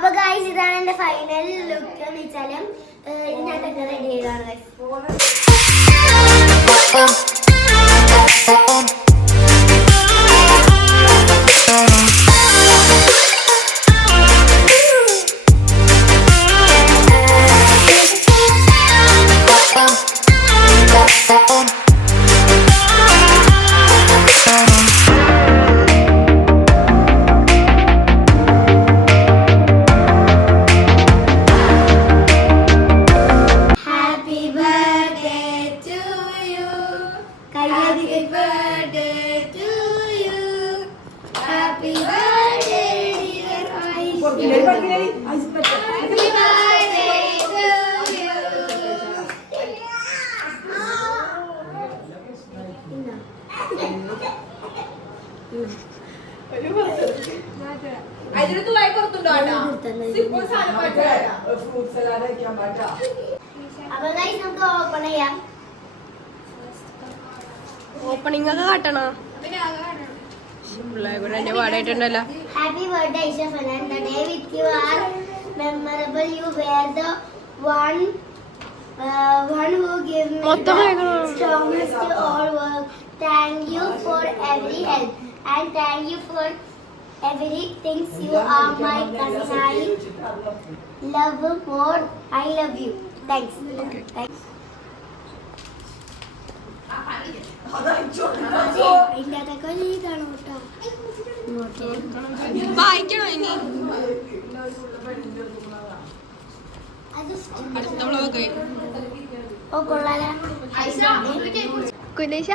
അപ്പൊ ഗൈസ് ഇതാണ് എന്റെ ഫൈനൽ ലുക്ക് എന്ന് വെച്ചാലും ഇതിനകത്തൊക്കെ റെഡി ചെയ്താണ് ഗൈസ്. ഓപ്പണിംഗ് ഒക്കെ കാട്ടണോ? പാടായിട്ടുണ്ടല്ലോ. Happy birthday, Aisha Fanan. The day with you are memorable. You were the one who gave me the strongest to all work. Thank you for every help and thank you for everything. You are my cousin. I love more. I love you. Thanks. Okay. Thanks. വായിക്കണോ ഇനി? അടുത്ത vlog ഓ കൊള്ളാല കുനേശ